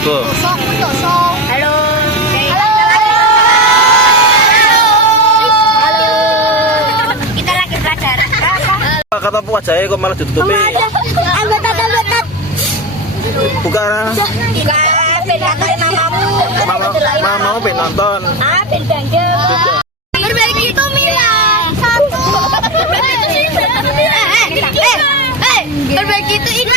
Ibu. Halo. Kita lagi belajar. Kata apa wajahnya kok malah ditutupi? Bukan. Mamamu pengen nonton. Pengen gandeng. Berbagi itu Milan. Satu. Berbagi itu sih. Berbagi itu ini.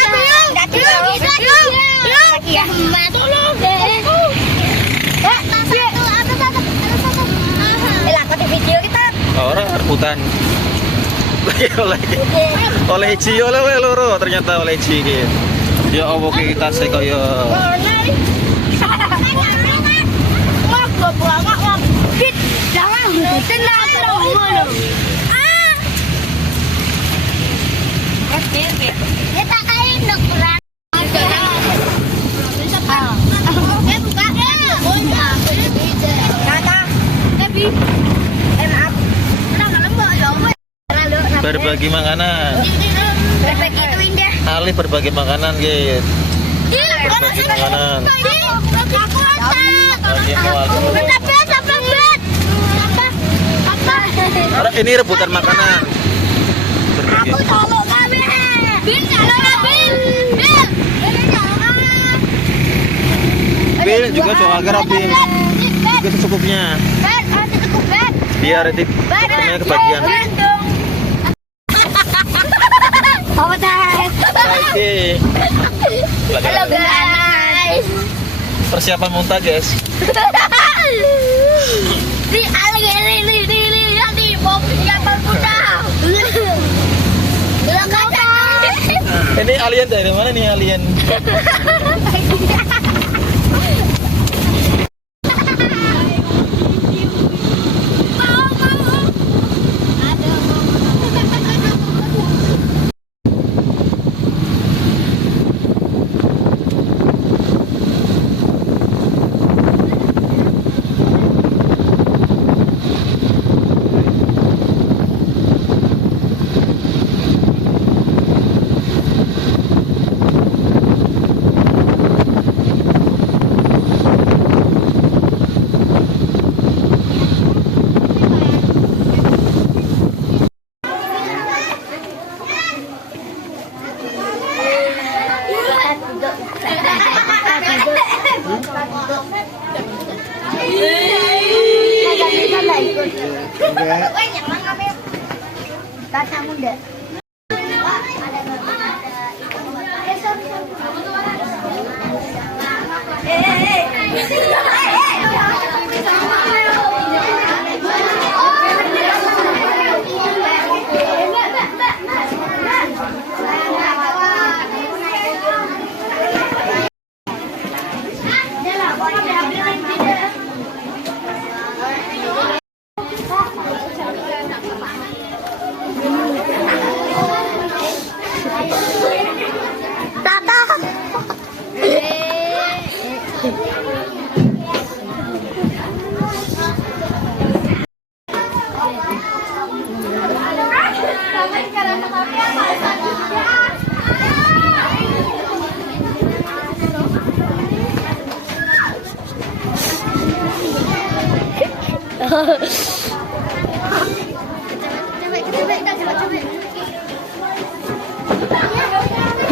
Video kita. Orang rebutan. oleh Ji oleh loro ternyata oleh Ji gitu. Ya Allah kita sih kaya berbagi makanan. Berbagi itu indah. Alih berbagi makanan gitu. Berbagi makanan. Ini rebutan makanan. Berbagi. Bil juga soal Bil. Juga secukupnya. Biar itu semuanya kebagian. Apa guys? Halo guys. Persiapan muntah guys. Di persiapan muntah. Ini alien dari mana nih alien?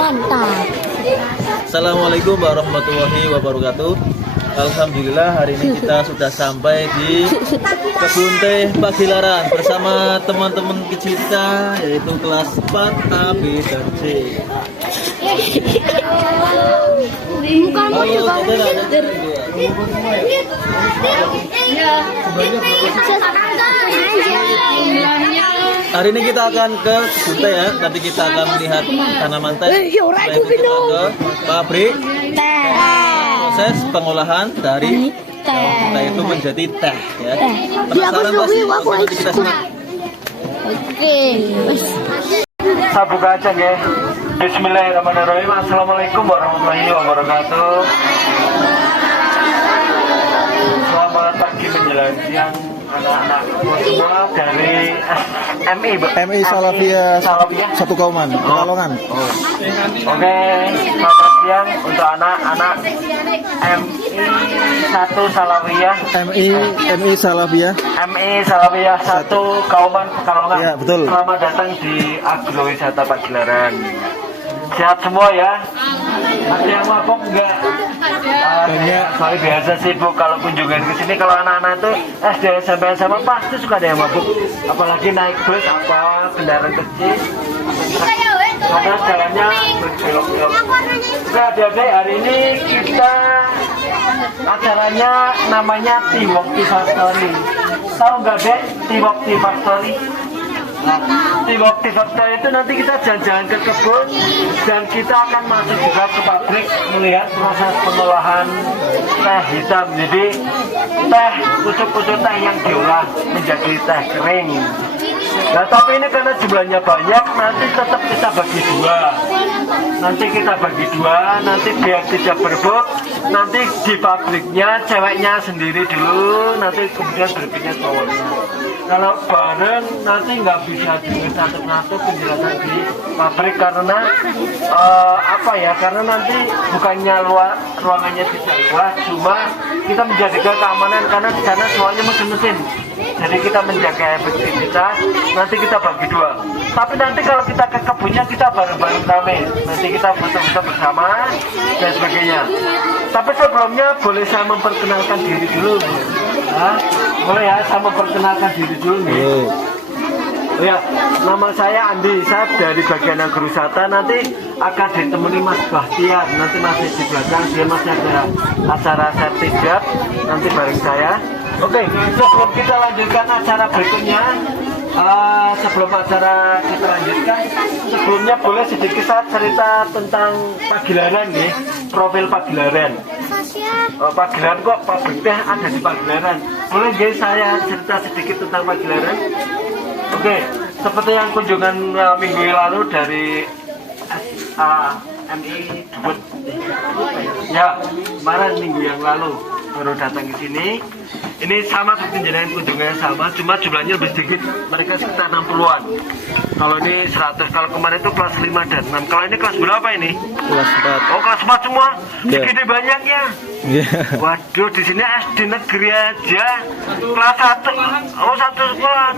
Mantap. Assalamualaikum warahmatullahi wabarakatuh. Alhamdulillah hari ini kita sudah sampai di kebun teh Pagilaran bersama teman-teman kecil kita yaitu kelas 4 A, B, dan C. Mukamu juga. Hari ini kita akan ke kebun teh ya, tapi kita akan melihat tanaman teh. Setelah itu kita ke pabrik proses pengolahan dari teh itu menjadi teh ya. Penasaran pasti? Nanti kita simak. Oke. Saya buka aja ya. Bismillahirrahmanirrahim. Assalamualaikum warahmatullahi wabarakatuh. Selamat pagi menjelang siang. anak-anak semua dari MI, MI Salafiyah Satu Kauman, Pekalongan. Oke, selamat siang untuk anak-anak MI 1 Salafiyah. MI Salafiyah. MI Salafiyah 1 Kauman Pekalongan. Ya, betul. Selamat datang di Agrowisata Pagelaran. Sehat semua ya. Ada yang mabok enggak? Banyak. Soalnya biasa sibuk kalau kunjungan ke sini. Kalau anak-anak itu SD SMP SMA pasti suka ada yang mabuk. Apalagi naik bus apa kendaraan kecil. Karena jalannya berbelok-belok. Oke adik-adik, hari ini kita acaranya namanya Tiwok Tea Factory. Tahu nggak dek Tiwok Tea Factory? Nah, Tiwok Tea Factory itu nanti kita jalan-jalan ke kebun dan kita akan masuk juga ke pabrik melihat proses pengolahan teh hitam. Jadi teh pucuk-pucuk teh yang diolah menjadi teh kering. Nah tapi ini karena jumlahnya banyak, nanti tetap kita bagi dua. Nanti kita bagi dua, nanti biar tidak berebut. Nanti di pabriknya ceweknya sendiri dulu, nanti kemudian berikutnya cowoknya. Kalau bareng nanti nggak bisa dengan satu-satu penjelasan di pabrik karena apa ya? Karena nanti bukannya ruangannya tidak luas, cuma kita menjadikan keamanan karena di sana semuanya mesin-mesin. Jadi kita menjaga efektivitas, nanti kita bagi dua. Tapi nanti kalau kita ke kebunnya kita bareng-bareng rame. Nanti kita foto-foto bersama dan sebagainya. Tapi sebelumnya boleh saya memperkenalkan diri dulu. Hah? Boleh ya, saya memperkenalkan diri dulu nih. Oh ya, nama saya Andi, saya dari bagian agrowisata. Nanti akan ditemani Mas Bahtiar. Nanti masih di belakang, dia masih ada acara sertifikat. Nanti bareng saya. Oke, sebelum kita lanjutkan acara berikutnya, sebelum acara kita lanjutkan, sebelumnya boleh sedikit saya cerita tentang Pagelaran nih, profil Pagelaran. Pagelaran kok pabriknya ada di Pagelaran. Boleh guys saya cerita sedikit tentang Pagelaran? Oke, seperti yang kunjungan minggu lalu dari MI Dubet. Ya, kemarin minggu yang lalu baru datang ke sini. Ini sama seperti jenengan kunjungannya sama, cuma jumlahnya lebih sedikit. Mereka sekitar 60-an. Kalau ini 100, kalau kemarin itu kelas 5 dan 6. Kalau ini kelas berapa ini? Kelas 4. Oh, kelas 4 semua? Yeah. Segini banyaknya? Yeah. Waduh, di sini SD negeri aja. Kelas 1. Oh, 1 sekolah.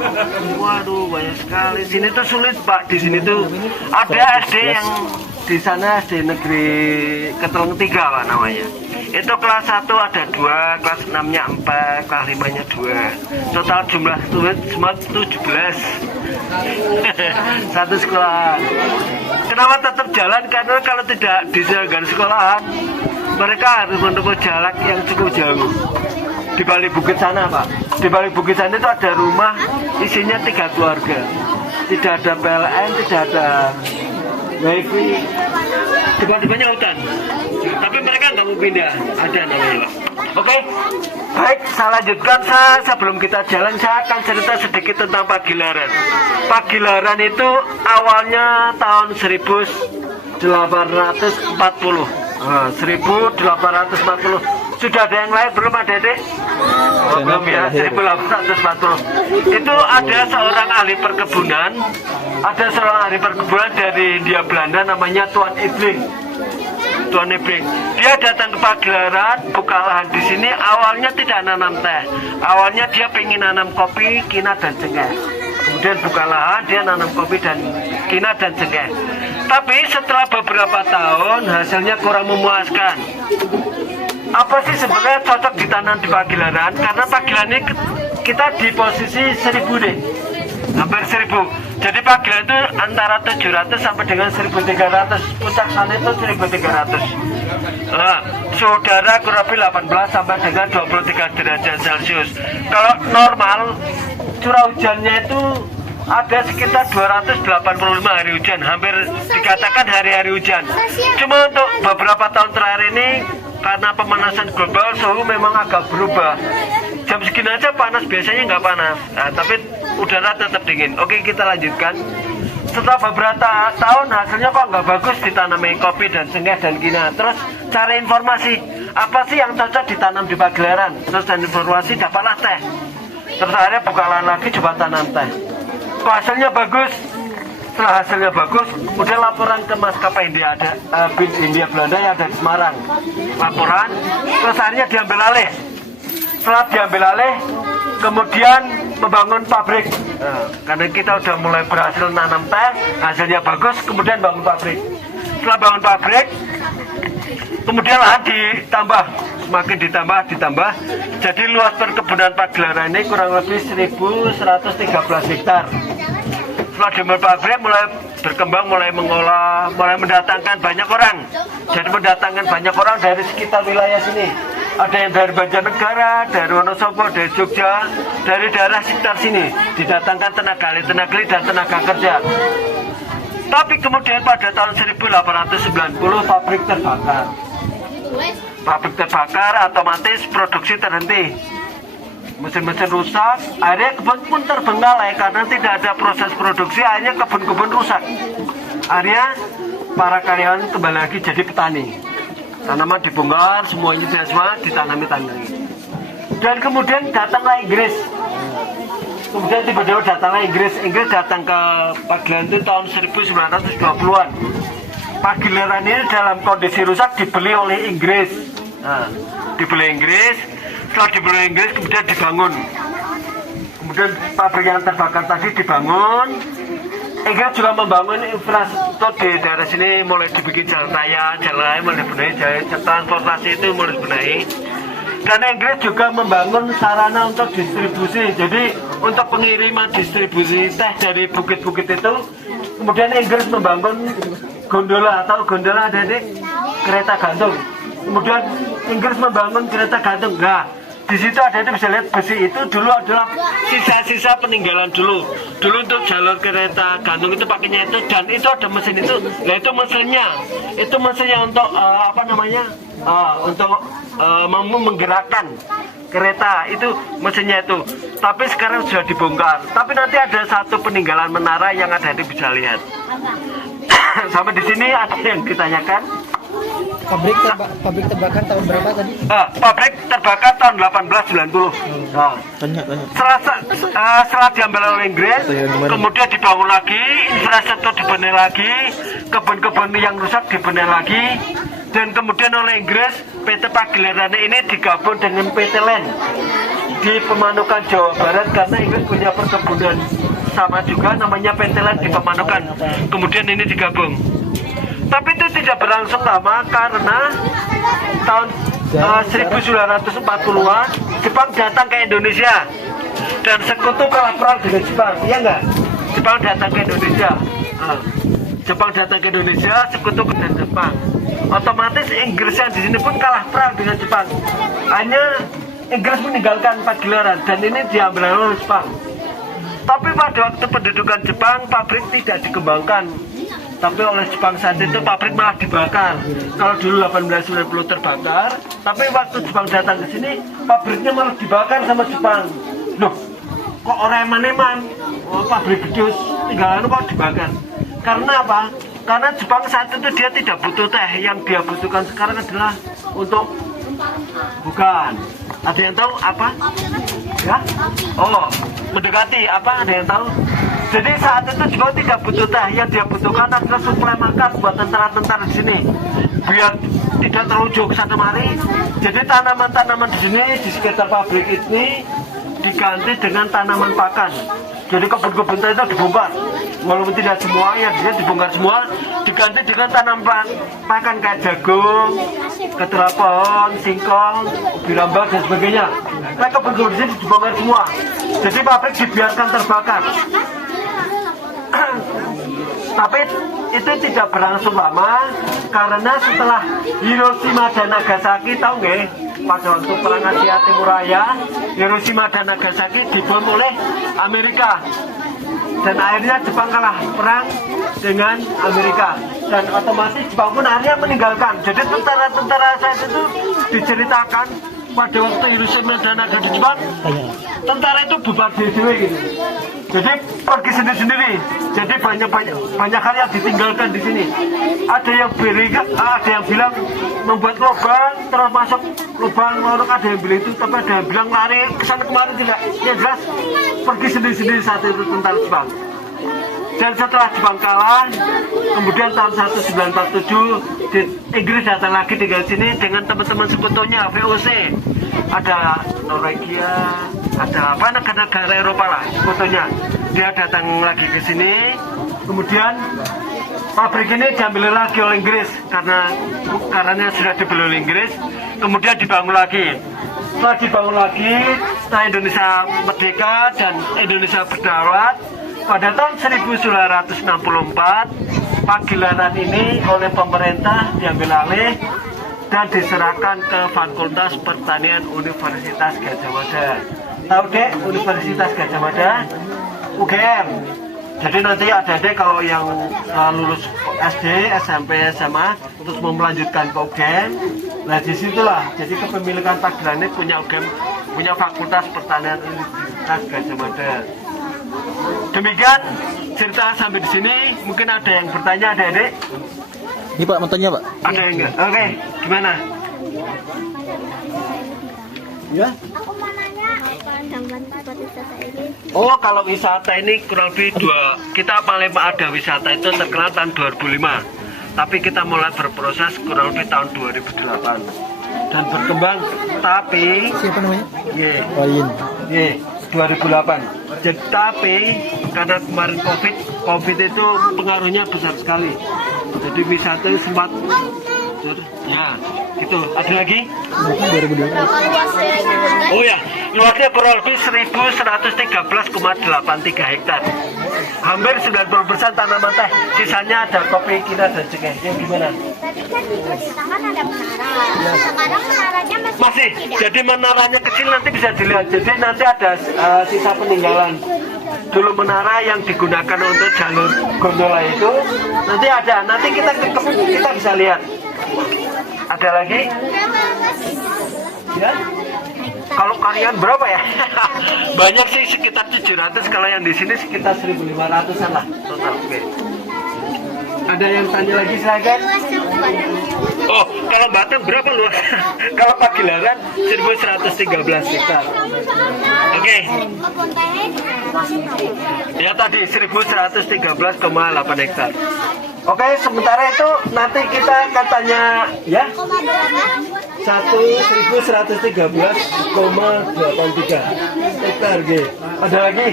Waduh, banyak sekali. Sini tuh sulit, Pak. Di sini tuh ada SD yang di sana SD negeri Keteleng 3 Pak namanya. Itu kelas 1 ada 2, kelas 6-nya 4, kelas 5-nya 2. Total jumlah murid semua 17. Satu sekolah. Kenapa tetap jalan? Karena kalau tidak diselenggarakan sekolahan, mereka harus menempuh jalan yang cukup jauh. Di balik bukit sana Pak. Di balik bukit sana itu ada rumah isinya 3 keluarga. Tidak ada PLN, tidak ada wifi. Depan-depannya hutan. Tapi mereka nggak mau pindah. Ada namanya Pak. Oke. Baik, saya lanjutkan. Sebelum kita jalan, saya akan cerita sedikit tentang Pagelaran. Pagelaran itu awalnya tahun 1840. 1840. Sudah ada yang lain belum ada dek? Oh, belum ya, 1840. Itu ada seorang ahli perkebunan. Ada seorang ahli perkebunan dari India Belanda namanya Tuan Ibling. Tuan Ibling. Dia datang ke Pagelaran, buka lahan di sini. Awalnya tidak nanam teh. Awalnya dia pengen nanam kopi, kina dan cengkeh. Kemudian buka lahan, dia nanam kopi dan kina dan cengkeh. Tapi setelah beberapa tahun hasilnya kurang memuaskan. Apa sih sebenarnya cocok ditanam di Pagelaran? Karena Pagelaran ini kita di posisi 1000 deh, hampir 1000. Jadi Pagelaran itu antara 700 sampai dengan 1300. Puncak sana itu 1300. Suhu udara kurang lebih 18 sampai dengan 23 derajat Celcius. Kalau normal curah hujannya itu ada sekitar 285 hari hujan, hampir dikatakan hari-hari hujan. Cuma untuk beberapa tahun terakhir ini karena pemanasan global suhu memang agak berubah. Jam segini aja panas, biasanya nggak panas. Nah, tapi udara tetap dingin. Oke, kita lanjutkan. Setelah beberapa tahun hasilnya kok nggak bagus, ditanami kopi dan cengkeh dan kina. Terus cari informasi apa sih yang cocok ditanam di Pagelaran. Terus dan informasi dapatlah teh. Terus akhirnya buka lahan lagi, coba tanam teh. Kok hasilnya bagus. Setelah hasilnya bagus, kemudian laporan ke maskapai Hindia Belanda yang ada di Semarang. Laporan, terus akhirnya diambil alih. Setelah diambil alih, kemudian membangun pabrik. Nah, karena kita udah mulai berhasil nanam teh, hasilnya bagus, kemudian bangun pabrik. Setelah bangun pabrik, kemudian lahan ditambah, semakin ditambah. Jadi luas perkebunan Pagelaran ini kurang lebih 1.113 hektar. Setelah dimulai pabrik, mulai berkembang, mulai mengolah, mulai mendatangkan banyak orang. Jadi mendatangkan banyak orang dari sekitar wilayah sini. Ada yang dari Banjarnegara, dari Wonosobo, dari Jogja, dari daerah sekitar sini. Didatangkan tenaga ahli, dan tenaga kerja. Tapi kemudian pada tahun 1890 pabrik terbakar. Pabrik terbakar, otomatis produksi terhenti. Mesin-mesin rusak, akhirnya kebun pun terbengkalai karena tidak ada proses produksi, akhirnya kebun-kebun rusak. Akhirnya para karyawan kembali lagi jadi petani. Tanaman dibongkar, semuanya semua ditanami tanaman. Dan kemudian datanglah Inggris. Kemudian tiba-tiba datanglah Inggris datang ke Pagelaran itu tahun 1920-an. Pagelaran ini dalam kondisi rusak dibeli oleh Inggris. Nah, dibeli Inggris. Setelah dibeli Inggris kemudian dibangun. Kemudian pabrik yang terbakar tadi dibangun. Inggris juga membangun infrastruktur di daerah sini, mulai dibikin jalan raya mulai dibenahi, transportasi itu mulai dibenahi. Dan Inggris juga membangun sarana untuk distribusi. Jadi untuk pengiriman distribusi teh dari bukit-bukit itu, kemudian Inggris membangun gondola ada kereta gantung. Kemudian Inggris membangun kereta gantung. Nah, di situ ada itu bisa lihat besi itu dulu adalah sisa-sisa peninggalan dulu. Dulu untuk jalur kereta gantung itu pakainya itu, dan itu ada mesin itu. Nah itu mesinnya untuk untuk mampu menggerakkan kereta itu mesinnya itu. Tapi sekarang sudah dibongkar. Tapi nanti ada satu peninggalan menara yang ada di bisa lihat. Sampai di sini ada yang ditanyakan. Pabrik terbakar tahun berapa tadi? Pabrik terbakar tahun 1890. Nah, setelah diambil oleh Inggris, kemudian dibangun lagi, infrastruktur dibenahi lagi, kebun-kebun yang rusak dibenahi lagi, dan kemudian oleh Inggris PT Pagelaran ini digabung dengan PT Len di Pemanukan Jawa Barat karena Inggris punya perkebunan sama juga namanya PT Len di Pemanukan. Kemudian ini digabung. Tapi itu tidak berlangsung lama karena tahun 1940-an Jepang datang ke Indonesia dan sekutu kalah perang dengan Jepang, iya enggak? Jepang datang ke Indonesia. Jepang datang ke Indonesia, sekutu dengan Jepang. Otomatis Inggris yang di sini pun kalah perang dengan Jepang. Hanya Inggris meninggalkan Pagelaran dan ini diambil oleh Jepang. Tapi pada waktu pendudukan Jepang, pabrik tidak dikembangkan. Tapi oleh Jepang saat itu pabrik malah dibakar. Kalau dulu 1890 terbakar, tapi waktu Jepang datang ke sini, pabriknya malah dibakar sama Jepang. Loh, kok orang eman-eman? Pabrik gedus tinggalan kok dibakar? Karena apa? Karena Jepang saat itu dia tidak butuh teh. Yang dia butuhkan sekarang adalah untuk ada yang tahu apa? Ya? Oh, mendekati apa? Ada yang tahu? Jadi saat itu juga tidak butuh teh, yang dia butuhkan adalah suplai makan buat tentara-tentara di sini, biar tidak terlalu jauh ke sana mari. Jadi tanaman-tanaman di sini di sekitar pabrik ini diganti dengan tanaman pakan. Jadi kebun-kebun teh itu dibongkar, walaupun tidak semua ya dia dibongkar semua, diganti dengan tanaman pakan kayak jagung, ketela pohon, singkong, ubi rambak dan sebagainya. Nah kebun-kebun di sini dibongkar semua. Jadi pabrik dibiarkan terbakar. Tapi itu tidak berlangsung lama karena setelah Hiroshima dan Nagasaki, tahu nggak? Pada waktu perang Asia Timur Raya, Hiroshima dan Nagasaki dibom oleh Amerika dan akhirnya Jepang kalah perang dengan Amerika dan otomatis Jepang pun akhirnya meninggalkan. Jadi tentara-tentara saat itu diceritakan pada waktu Hiroshima dan Nagasaki di Jepang, tentara itu bubar diri gitu. Jadi pergi sendiri-sendiri. Jadi banyak hal yang ditinggalkan di sini. Ada yang ada yang bilang membuat lubang, terus masuk lubang lorong, ada yang bilang itu, tapi ada yang bilang lari kesana kemari tidak. Ya jelas pergi sendiri-sendiri saat itu tentara Jepang. Dan setelah Jepang kalah, kemudian tahun 1947 di Inggris datang lagi tinggal sini dengan teman-teman sekutunya VOC. Ada Norwegia, ada apa negara-negara Eropa lah sekutunya. Dia datang lagi ke sini, kemudian pabrik ini diambil lagi oleh Inggris karena sudah dibeli oleh Inggris, kemudian dibangun lagi. Setelah dibangun lagi, setelah Indonesia merdeka dan Indonesia berdaulat, pada tahun 1964, Pagilaran ini oleh pemerintah diambil alih dan diserahkan ke Fakultas Pertanian Universitas Gadjah Mada. Tahu dek Universitas Gadjah Mada? UGM. Jadi nanti adik-adik kalau yang lulus SD, SMP, SMA terus mau melanjutkan ke UGM, nah disitulah. Jadi kepemilikan Pagilaran ini punya UGM, punya Fakultas Pertanian Universitas Gadjah Mada. Demikian cerita sampai di sini. Mungkin ada yang bertanya, adik-adik? Ini Pak, mau tanya Pak? Ada yang enggak? Oke, gimana? Ya? Aku mau nanya dengan tempat wisata ini. Oh, kalau wisata ini kurang lebih kita paling ada wisata itu terkenal tahun 2005. Tapi kita mulai berproses kurang lebih tahun 2008 dan berkembang. Tapi Siapa namanya? Wayin. 2008. Jadi, tapi karena kemarin COVID itu pengaruhnya besar sekali. Jadi wisata sempat ya gitu. Ada lagi? 2002. Oh ya, luasnya kurang lebih 1113,83 hektar. Hampir 90% tanaman teh. Sisanya ada kopi, kina dan cengkeh. Yang gimana? Tadi kan di tangan ada menara. Sekarang menaranya Masih. Jadi menaranya kecil nanti bisa dilihat. Jadi nanti ada sisa peninggalan. Dulu menara yang digunakan untuk jalur gondola itu nanti ada. Nanti kita bisa lihat. Ada lagi? Ya? Kalau kalian berapa ya? Banyak sih, sekitar 700. Kalau yang di sini sekitar 1.500-an lah total. Oke. Ada yang tanya lagi, silakan. Oh, kalau Batang berapa luas? Kalau Pagilaran 1.113 hektar. Oke. Ya tadi 1.113,8 hektar. Oke, sementara itu nanti kita akan tanya ya. 1.113,83 hektar. Ada lagi?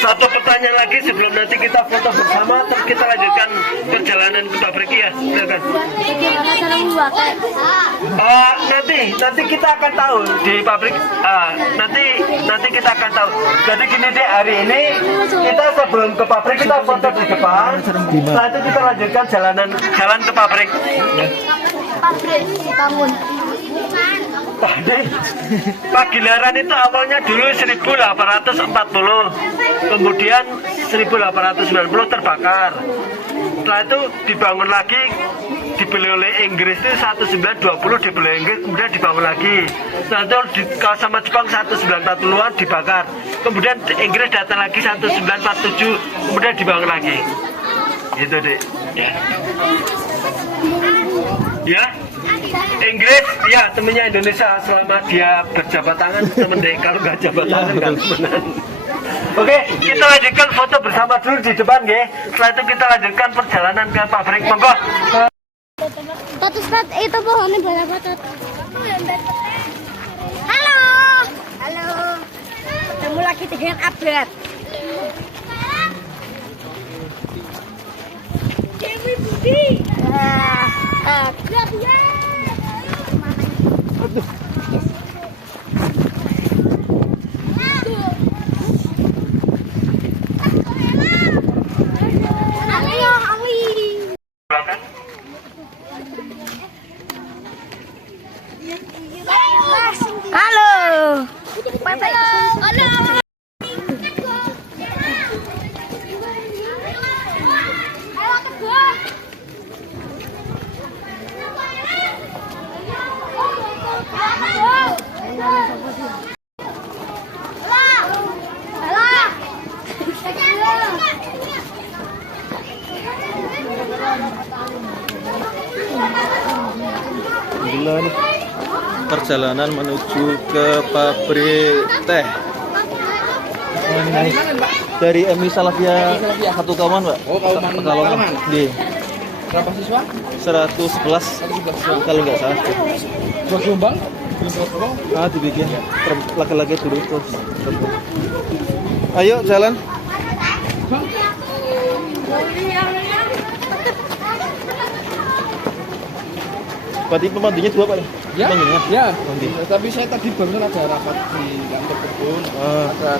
Satu pertanyaan lagi sebelum nanti kita foto bersama, terus kita lanjutkan perjalanan ke pabrik ya. Silakan. Nanti kita akan tahu di pabrik. Nanti kita akan tahu. Jadi gini deh, hari ini kita sebelum ke pabrik kita foto di depan. Setelah itu kita lanjutkan jalan ke pabrik. Ya. pabrik dibangun. Tadi Pagilaran itu awalnya dulu 1840, kemudian 1890 terbakar. Setelah itu dibangun lagi, dibeli oleh Inggris itu 1920 dibeli oleh Inggris, kemudian dibangun lagi. Setelah itu sama Jepang 1940-an dibakar. Kemudian Inggris datang lagi 1947, kemudian dibangun lagi. Gitu deh. Ya. Inggris, ya temennya Indonesia selama dia berjabat tangan temen deh, kalau nggak jabat tangan nggak temenan. Oke, kita lanjutkan foto bersama dulu di depan ya. Setelah itu kita lanjutkan perjalanan ke pabrik. Monggo. Patut itu pohonnya banyak patut. Halo. Halo. Ketemu lagi dengan Abad. Dewi Budi. Halo. Gila nih. Perjalanan menuju ke pabrik teh. Oh, ini naik dari MI Salafia satu kawan, Pak. Oh, Kauman. Pekalongan. Di Berapa siswa? 111 kalau nggak salah. Dua gelombang? Dibikin laki-laki dulu terus. Ayo jalan. Berarti pemandunya dua, Pak? Ya, Pemandunya? ya. Pemandu. Tapi saya tadi barusan ada rapat di kantor kebun. Ada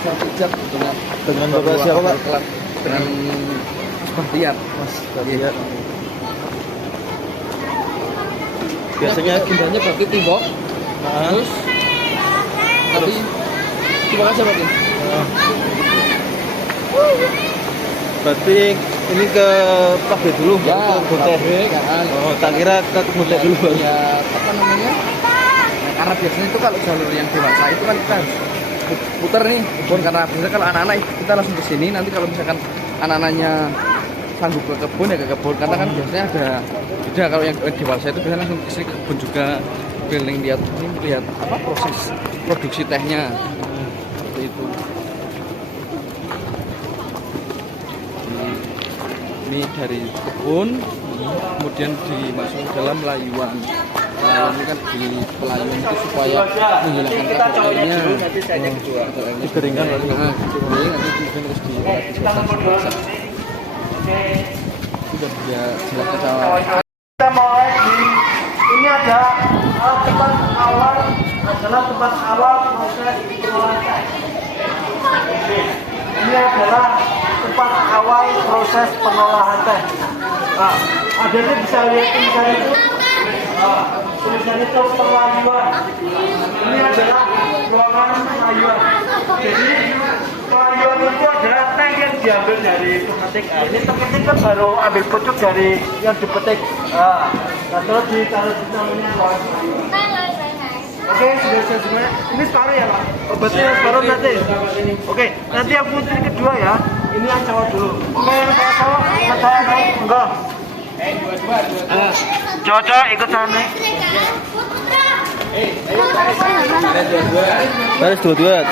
sertifikat Dengan Bapak siapa, Pak? Dengan Mas Bahtiar. Mas Bahtiar. Biasanya agendanya berarti timbok. Terus tadi terima kasih berarti. Berarti ini ke pabrik dulu, Ya, ke kebun teh. kan. Oh, tak kira ke kebun teh dulu, Bang. Ya, apa namanya? Ya, karena biasanya itu kalau jalur yang dewasa itu kan kita putar nih kebun, karena biasanya kalau anak-anak kita langsung ke sini. Nanti kalau misalkan anak-anaknya sanggup ke kebun ya ke kebun, karena kan biasanya ada beda. Kalau yang dewasa itu biasanya langsung ke sini ke kebun juga, keliling lihat apa proses produksi tehnya seperti itu. Ini dari kebun, kemudian dimasukkan dalam layuan. Layuan ini kan di pelayun itu supaya menghilangkan kadar airnya. Dikeringkan lalu. Nah, dikering nanti kemudian terus dimasak. Sudah dia jelaskan sama. Kita mau ini ada tempat awal adalah tempat awal proses pengolahan teh. Ini adalah tempat awal proses pengolahan teh. Nah, adanya bisa lihat tulisan itu. Tulisan itu pelayuan. Ini adalah ruangan pelayuan. Jadi pelayuan itu adalah teh yang diambil dari pemetik. Ini pemetik kan baru ambil pucuk dari yang dipetik. Nah, terus ditaruh di namanya ruangan pelayuan. Oke, sudah selesai semuanya. Ini separuh ya, Pak? Obatnya yang separuh nanti. Oke, nanti yang putri kedua ya. Ini yang cowok dulu. Oke, yang cowok, enggak. Cowok ikut sana. Baris dua-dua.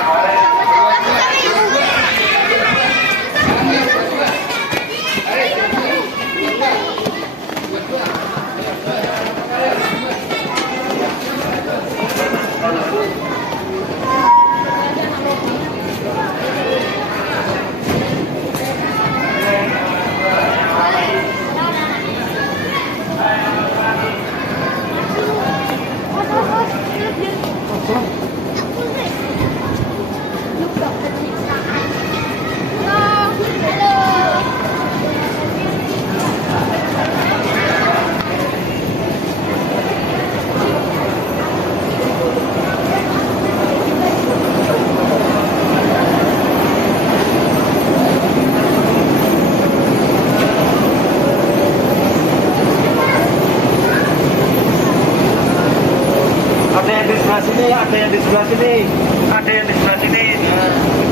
Ada yang di sebelah sini, ada yang di sebelah sini, ada yang di sebelah sini.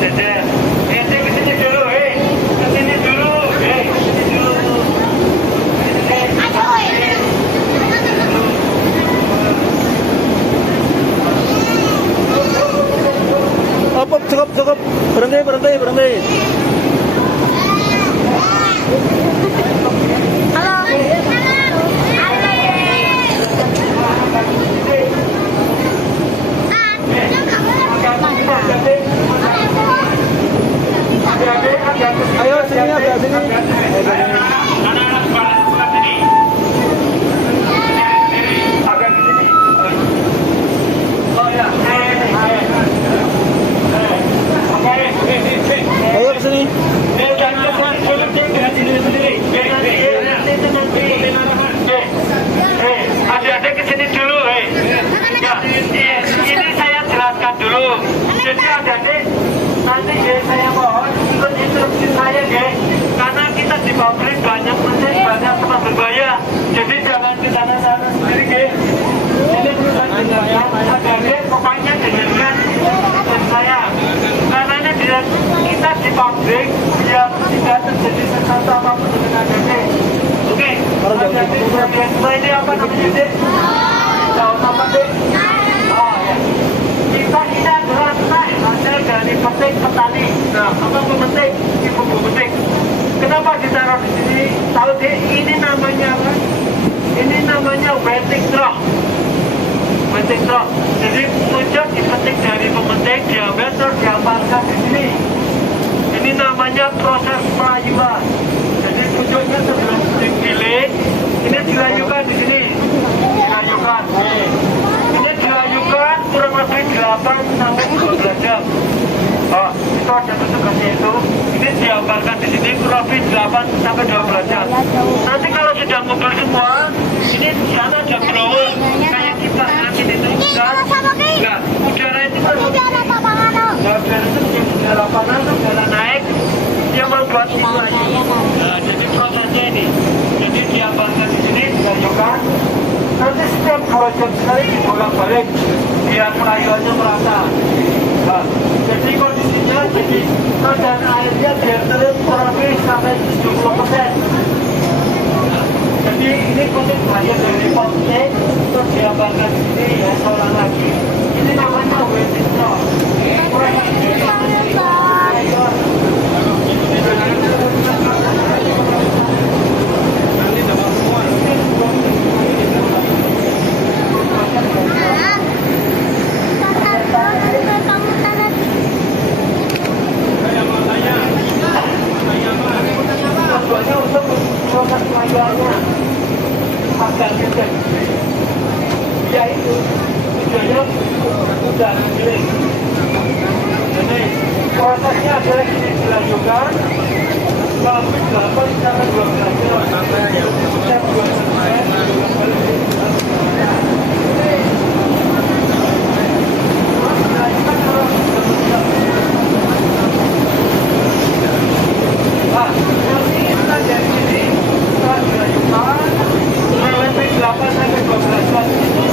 Jajan. Ke sini dulu, ke sini dulu, ke sini dulu. Apa cukup berhenti. Ayo sini agak sini. Anak-anak sebelah sini. Agak ke sini. Oh ya. Ayo ke sini. Adik-adik ke sini dulu, Ya, ini saya jelaskan dulu. Jadi adik-adik, nanti saya mohon ikut instruksi saya, karena kita di pabrik banyak mesin, banyak tempat berbahaya. Jadi jangan ke sana sendiri, Ini pabrik biar tidak terjadi sesuatu apapun dengan ini. Oke, ini apa namanya Dek? Daun apa Dek? Oh ya. Kita ini adalah teh hasil dari petik petani. Nah, apa pemetik? Ibu pemetik. Kenapa ditaruh di sini? Tahu Dek, ini namanya apa? Ini namanya wetting trough. Wetting trough. Jadi pucuk dipetik dari pemetik, diambil terus diamparkan di sini. Ini namanya proses pelayuan. Jadi pucuknya sebelum digiling, ini dilayukan di sini. Dilayukan. Ini dilayukan kurang lebih 8 sampai 12 jam. Oh, itu ada petugasnya itu. Ini diamparkan di sini kurang lebih 8 sampai 12 jam. Nanti kalau sudah ngumpul semua, ini di sana ada blower kayak kipas angin itu. Enggak, udara itu kan udara itu udara panas, udara naik, dia membuat situasi. Nah, jadi prosesnya ini. Jadi diamparkan di sini, dilayukan. Nanti setiap 2 jam sekali dibolak-balik biar pelayuannya merata. Nah, jadi kondisinya jadi dan airnya biar turun kurang lebih sampai 70%. Jadi ini kondisi pelayuan dari potik terus diamparkan di sini ya seorang lagi. Ini namanya wetting trough. Tujuannya untuk proses pelayuannya agar tidak yaitu tujuannya sudah giling. Jadi prosesnya adalah ini dilanjutkan selama 8 sampai 12 jam setiap 2 Nah, nanti kita dari sini setelah dilanjutkan lebih 8 sampai 12 jam itu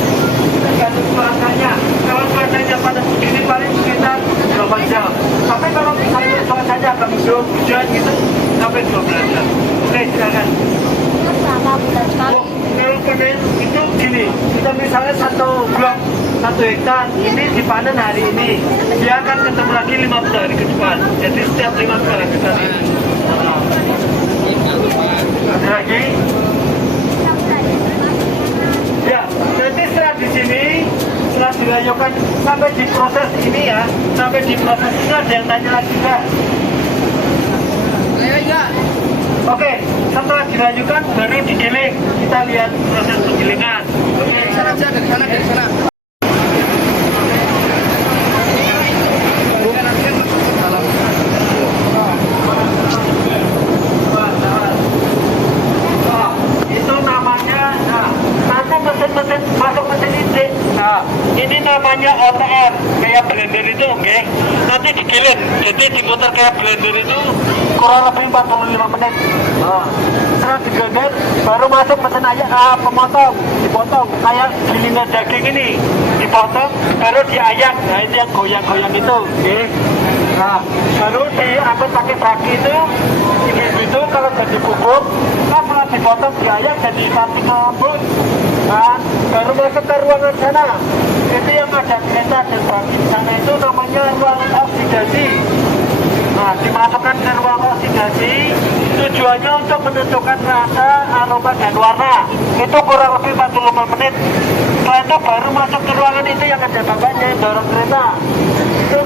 tergantung cuacanya. Kalau cuacanya panas begini paling sekitar 8 jam. Tapi kalau misalnya cuacanya agak mendung, hujan gitu sampai 12 jam. Oke, silakan. Kalau panen itu gini, kita misalnya 1 blok 1 hektar ini dipanen hari ini, dia akan ketemu lagi 50 hari ke depan. Jadi setiap 50 hari ke depan. Ada lagi? Ya, nanti setelah di sini, setelah dilayukan sampai di proses ini ya, sampai di proses ini ada yang tanya lagi enggak? Oke, setelah dilayukan baru digiling. Kita lihat proses penggilingan. Oke, Sana aja, dari sana, dari sana. Itu namanya, nanti mesin-mesin masuk mesin ini. Nah, ini namanya OTR, kayak blender itu, oke? Nanti digiling, jadi diputar kayak blender itu kurang lebih 45 menit. Nah, setelah digiling, baru masuk mesin aja, pemotong, dipotong kayak gilingan daging ini, dipotong, baru diayak. Nah, ini yang goyang-goyang itu, oke? Nah, baru diangkut pakai baki itu kalau jadi bubuk, kan setelah dipotong diayak jadi partikel lembut. Nah, baru masuk ke ruangan sana. Itu yang ada kereta dan baki di sana itu namanya ruang oksidasi. Nah, dimasukkan ke ruang oksidasi, tujuannya untuk menentukan rasa, aroma, dan warna. Itu kurang lebih 45 menit. Setelah itu baru masuk ke ruangan itu yang ada bapaknya yang dorong kereta. Itu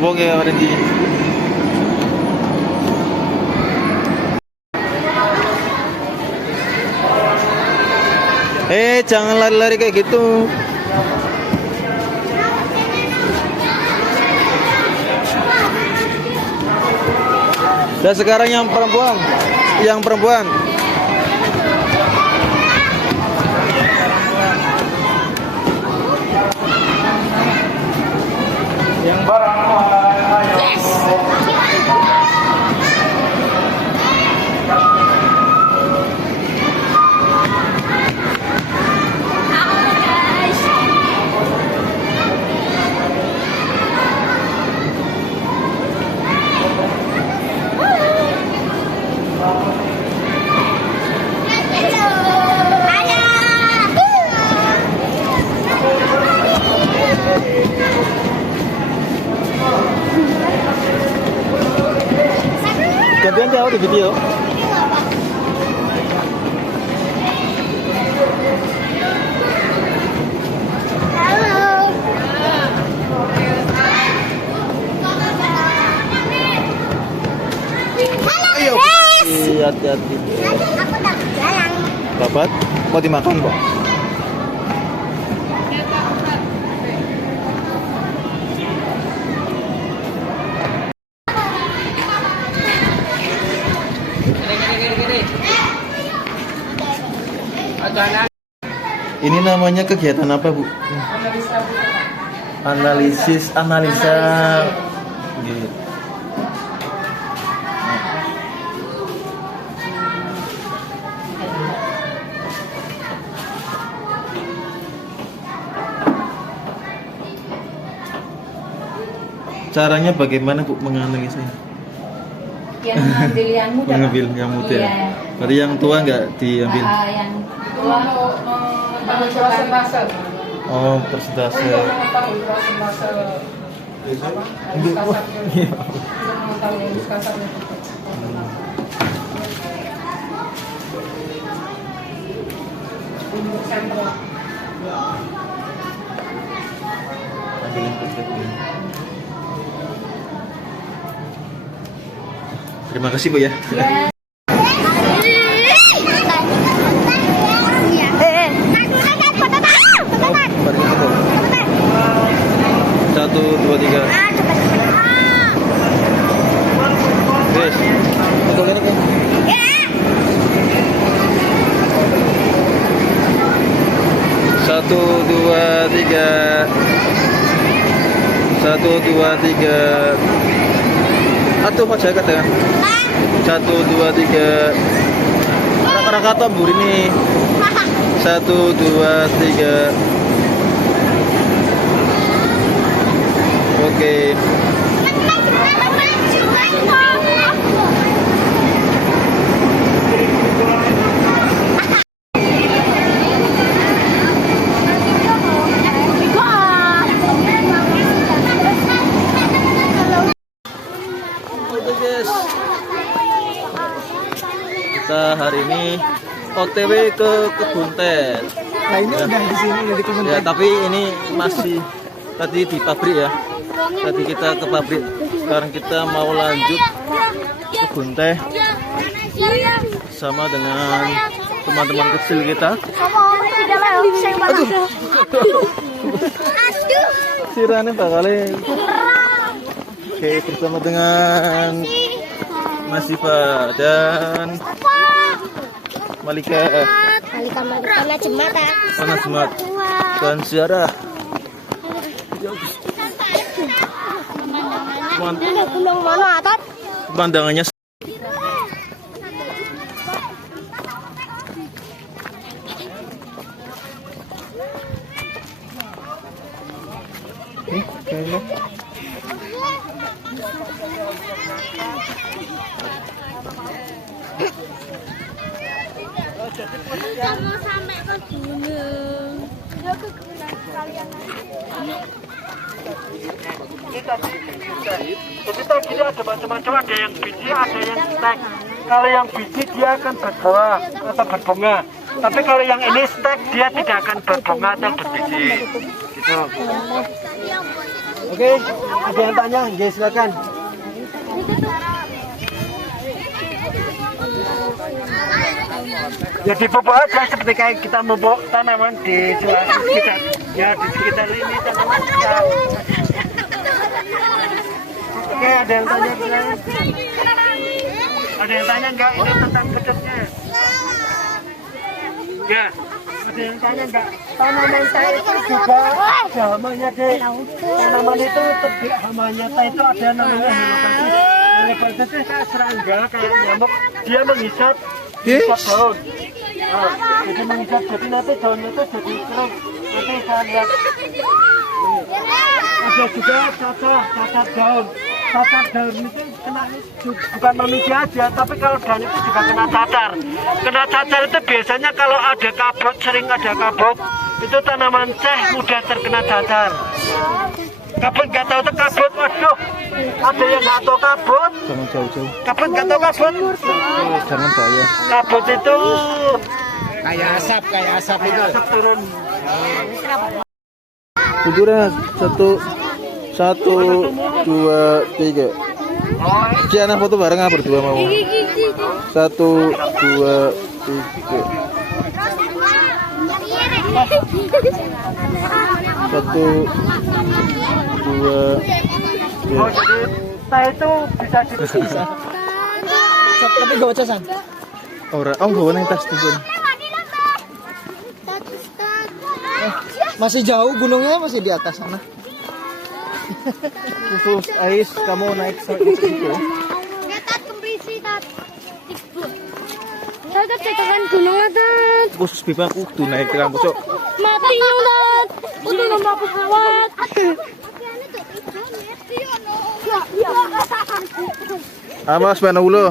Bobong ya Randy. Jangan lari-lari kayak gitu. Dan sekarang yang perempuan. Yang barang Gantian jauh di video. Halo. Ayo. Hati-hati. Aku tak jalan. Dapat? Mau dimakan, Pak? Ini namanya kegiatan apa, Bu? Analisa. Gitu. Caranya bagaimana, Bu, menganalisa? Yang mengambil yang muda. Mengambil yang muda. Iya. Berarti yang tua nggak diambil? Yang tua persentase. Oh, persentase. Terima kasih, Bu ya. Satu, dua, tiga. Guys, betul ini kan? Satu, dua, tiga. Satu, dua, tiga. Atuh Pak jaga kan? Satu, dua, tiga. Orang-orang kata bur ini. Satu, dua, tiga. Oke. Oke guys, kita hari ini OTW ke kebun teh. Nah ini udah di sini udah di kebun Ya, tapi ini masih tadi di pabrik ya. Tadi kita ke pabrik. Sekarang kita mau lanjut ke kebun teh sama dengan teman-teman kecil kita. Aduh. Sirane bakal. Oke, bersama dengan Mas Siva dan Malika. Malika Najmata. Najmat dan Ziarah. Gunung mana, Tat? Pemandangannya Mau sampai ke gunung. Ya ke gunung kalian. Jadi tadi ada macam-macam, ada yang biji, ada yang stek. Kalau yang biji dia akan berbuah atau berbunga. Tapi kalau yang ini stek dia tidak akan berbunga atau berbiji. Gitu. Oke, ada yang tanya? Ya, silakan. Ya dipupuk aja seperti kayak kita memupuk tanaman di sekitar, ya di sekitar ini tanaman kita. Oke, ada yang tanya silakan. Ada yang tanya enggak ini tentang beduknya? Ya, ada yang tanya enggak? Tanaman teh itu juga ada hamanya deh. Tanaman itu terbiak hamanya teh itu ada namanya hemobasis. Hemobasis itu kayak serangga, kayak nyamuk. Dia menghisap daun. Nah, jadi menghisap, jadi nanti daunnya itu jadi keruh. Nanti saya lihat. Ada juga cacar daun. Cacar daun itu kena bukan manusia aja, tapi kalau daun itu juga kena cacar. Kena cacar itu biasanya kalau ada kabut, sering ada kabut, itu tanaman teh mudah terkena cacar. Kabut nggak tahu itu kabut, waduh. Ada yang nggak tahu kabut. Jangan jauh-jauh. Kabut nggak tahu kabut. Jangan bahaya. Kabut itu Kayak asap itu. asap turun. Jujurnya 1, 2, 3. Ci anak foto bareng apa berdua mau? 1, 2, 3. 1, 2, 3. Oh, jadi teh itu bisa dipisah. Tapi gak baca san. Ora, gak nang tas tuh. Masih jauh gunungnya, masih di atas sana. Khusus Ais, kamu naik itu. Tat kemrisi tat. Tat tekan gunung tat. Khusus pipa aku tuh naik ke kampus. Mati tat. Udah lomba pesawat. Awas bana ulo.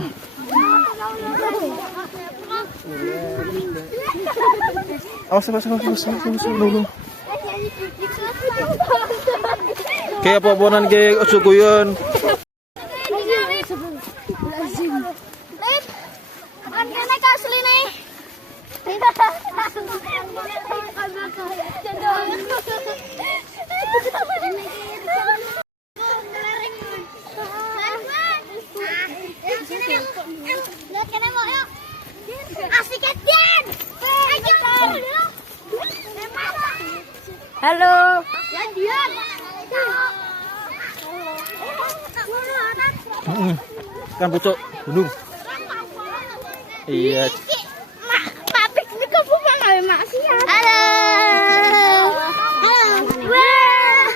Awas dulu. Kayak apa-apaan kayak ojo guyon. Kan kene asli nih. Halo. Kan pucuk gunung. Iya. Papik ini kamu mangal maksiat. Halo. Wah.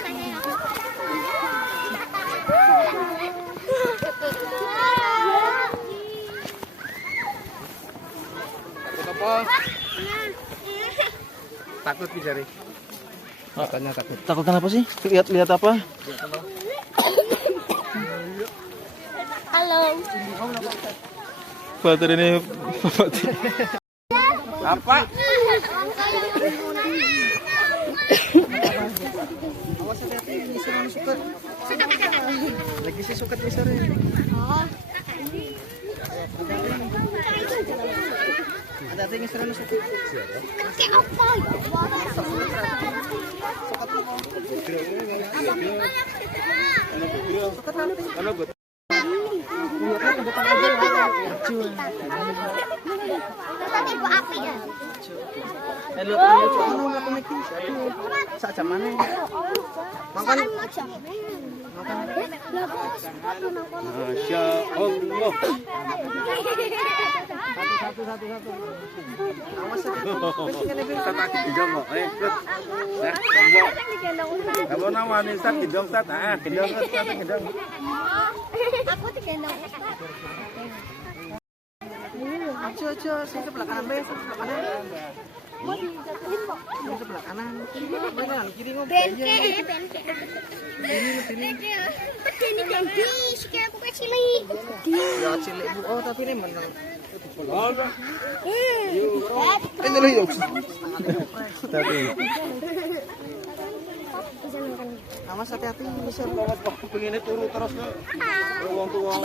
Takut bisa nih. Katanya takut. Takut kenapa sih? Lihat apa? Halo. Bater ini Apa? Lagi sih suket bisa nih. Ada ngeseran suket. Kayak apa ya? Tadi bu api ya. Sak jamane. Makan. Masya Allah. Satu. Sat gendong kok. Kamu namanya Sat gendong Sat. Ah, gendong Sat gendong. Aku digendong. Aja, sing sebelah kanan bae, sebelah kanan. Sing sebelah kanan. Beneran kiri ngobrol. Bengke. Ini ganti, sikil aku kayak cilik. Ya cilik Bu. Oh, tapi ini menang. Ini loh yuk. Tapi Awas hati-hati bisa pengennya turu terus ke wong tua.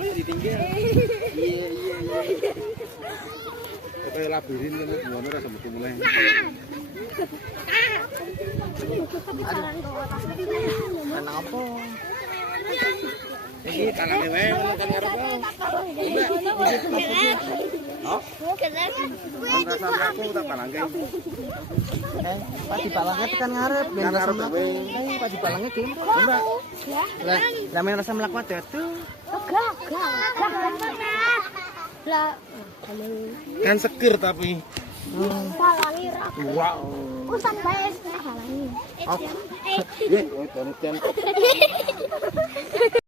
Ditinggal. Iya. kayak labirin kan gimana rasa betul mulai. Anak apa? Ini tangan dewe kan ngarep. Rasa aku tak palangke. Pak di palangnya tekan ngarep, ben rasa mlaku. Pak di palangnya ki. Mbak. Lah, ramen rasa mlaku tuh. Lah, Kan seger tapi. palangi ra. Wow. Usan bae palangi. Ya, oh,